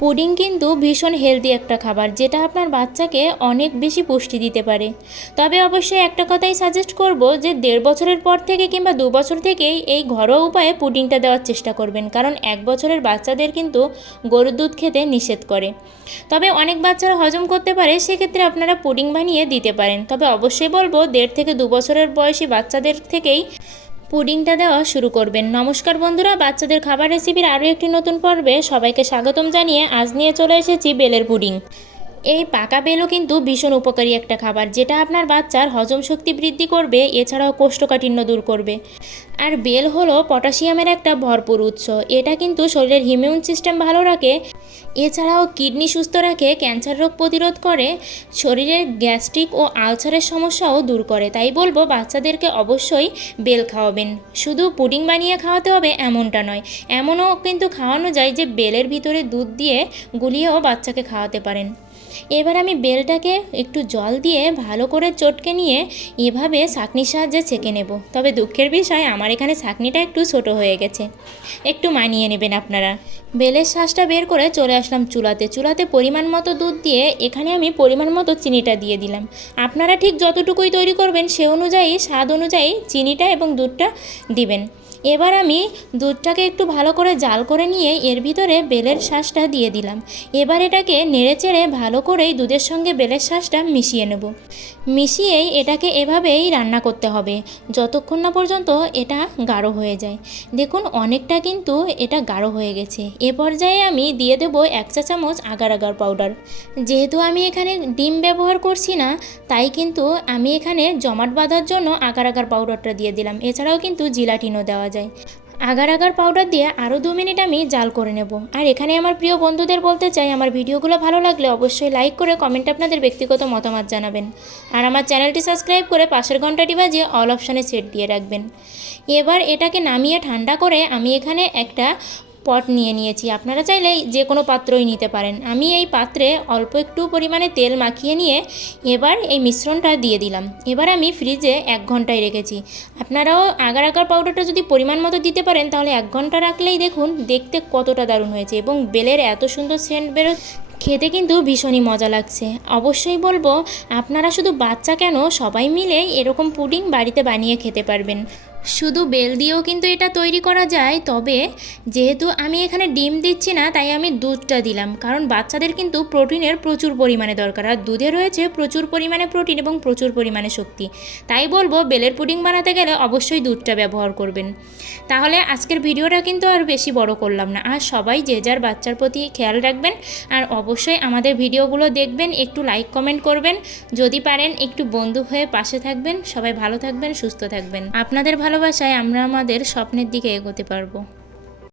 Pudding কিন্তু ভীষণ healthy একটা খাবার, যেটা আপনার বাচ্চাকে অনেক বেশি পুষ্টি দিতে পারে। তবে অবশ্যই একটা কথাই সাজেস্ট করব যে, দেড় বছরের পর থেকে কিংবা দু বছর থেকেই এই ঘরোয়া উপায়ে পুডিংটা দেওয়ার চেষ্টা করবেন, কারণ এক বছরের বাচ্চাদের কিন্তু গরুর দুধ খেতে নিষেধ করে। তবে অনেক বাচ্চারা হজম করতে পারে, সেক্ষেত্রে আপনারা পুডিং বানিয়ে দিতে পারেন। তবে অবশ্যই বলব, দেড় থেকে দু বছরের বয়সী বাচ্চাদের থেকেই পুডিংটা দেওয়া শুরু করবেন। নমস্কার বন্ধুরা, বাচ্চাদের খাবার রেসিপির আরও একটি নতুন পর্বে সবাইকে স্বাগতম জানিয়ে আজ নিয়ে চলে এসেছি বেলের পুডিং। এই পাকা বেলও কিন্তু ভীষণ উপকারী একটা খাবার, যেটা আপনার বাচ্চার হজম শক্তি বৃদ্ধি করবে, এছাড়াও কোষ্ঠকাঠিন্য দূর করবে। আর বেল হলো পটাশিয়ামের একটা ভরপুর উৎস, এটা কিন্তু শরীরের হিমিউন সিস্টেম ভালো রাখে এছাড়াও কিডনি সুস্থ রাখে, ক্যান্সার রোগ প্রতিরোধ করে শরীরের গ্যাস্ট্রিক ও আলসারের সমস্যাও দূর করে। তাই বলব, বাচ্চাদেরকে অবশ্যই বেল খাওয়াবেন। শুধু পুডিং বানিয়ে খাওয়াতে হবে এমনটা নয়, এমনও কিন্তু খাওয়ানো যায় যে বেলের ভিতরে দুধ দিয়ে গুলিয়েও বাচ্চাকে খাওয়াতে পারেন। এবার আমি বেলটাকে একটু জল দিয়ে ভালো করে চটকে নিয়ে এভাবে ছাঁকনির সাহায্যে ছেঁকে নেব। তবে দুঃখের বিষয়, আমার এখানে ছাঁকনিটা একটু ছোট হয়ে গেছে। একটু মানিয়ে নেবেন আপনারা। বেলের শ্বাসটা বের করে চলে আসলাম চুলাতে। চুলাতে পরিমাণ মতো দুধ দিয়ে এখানে আমি পরিমাণ মতো চিনিটা দিয়ে দিলাম। আপনারা ঠিক যতটুকুই তৈরি করবেন সে অনুযায়ী, স্বাদ অনুযায়ী চিনিটা এবং দুধটা দিবেন। এবার আমি দুধটাকে একটু ভালো করে জাল করে নিয়ে এর ভিতরে বেলের শ্বাসটা দিয়ে দিলাম। এবার এটাকে নেড়েচেড়ে ভালো করেই দুধের সঙ্গে বেলের শ্বাসটা মিশিয়ে নেব। মিশিয়েই এটাকে এভাবেই রান্না করতে হবে। যতক্ষণ না পর্যন্ত এটা গাঢ় হয়ে যায়। দেখুন, অনেকটা কিন্তু এটা গাঢ় হয়ে গেছে। এ পর্যায়ে আমি দিয়ে দেবো এক চা চামচ আগার আগার পাউডার। যেহেতু আমি এখানে ডিম ব্যবহার করছি না, তাই কিন্তু আমি এখানে জমাট বাঁধার জন্য আগার আগার পাউডারটা দিয়ে দিলাম। এছাড়াও কিন্তু জিলাটিনও দেওয়া যায়। আগার আগার পাউডার দিয়ে আরও দু মিনিট আমি জাল করে নেব। আর এখানে আমার প্রিয় বন্ধুদের বলতে চাই, আমার ভিডিওগুলো ভালো লাগলে অবশ্যই লাইক করে কমেন্ট আপনাদের ব্যক্তিগত মতামত জানাবেন। আর আমার চ্যানেলটি সাবস্ক্রাইব করে পাশের ঘন্টাটি বাজিয়ে অল অপশানে সেট দিয়ে রাখবেন। এবার এটাকে নামিয়ে ঠান্ডা করে আমি এখানে একটা পট নিয়ে নিয়েছি। আপনারা চাইলে যে কোনো পাত্রই নিতে পারেন। আমি এই পাত্রে অল্প একটু পরিমাণে তেল মাখিয়ে নিয়ে এবার এই মিশ্রণটা দিয়ে দিলাম। এবার আমি ফ্রিজে এক ঘন্টায় রেখেছি। আপনারাও আগার আগার পাউডারটা যদি পরিমাণ মতো দিতে পারেন, তাহলে এক ঘণ্টা রাখলেই দেখুন দেখতে কতটা দারুণ হয়েছে এবং বেলের এত সুন্দর সেন্ট বেরো খেতে কিন্তু ভীষণই মজা লাগছে। অবশ্যই বলব, আপনারা শুধু বাচ্চা কেন, সবাই মিলে এরকম পুডিং বাড়িতে বানিয়ে খেতে পারবেন। শুধু বেল দিয়েও কিন্তু এটা তৈরি করা যায়, তবে যেহেতু আমি এখানে ডিম দিচ্ছি না, তাই আমি দুধটা দিলাম। কারণ বাচ্চাদের কিন্তু প্রোটিনের প্রচুর পরিমাণে দরকার, আর দুধে রয়েছে প্রচুর পরিমাণে প্রোটিন এবং প্রচুর পরিমাণে শক্তি। তাই বলব, বেলের পুডিং বানাতে গেলে অবশ্যই দুধটা ব্যবহার করবেন। তাহলে আজকের ভিডিওটা কিন্তু আর বেশি বড় করলাম না। আর সবাই যে যার বাচ্চার প্রতি খেয়াল রাখবেন, আর অবশ্যই আমাদের ভিডিওগুলো দেখবেন, একটু লাইক কমেন্ট করবেন। যদি পারেন, একটু বন্ধু হয়ে পাশে থাকবেন। সবাই ভালো থাকবেন, সুস্থ থাকবেন। আপনাদের ভালোবাসায় আমরা আমাদের স্বপ্নের দিকে এগোতে পারব।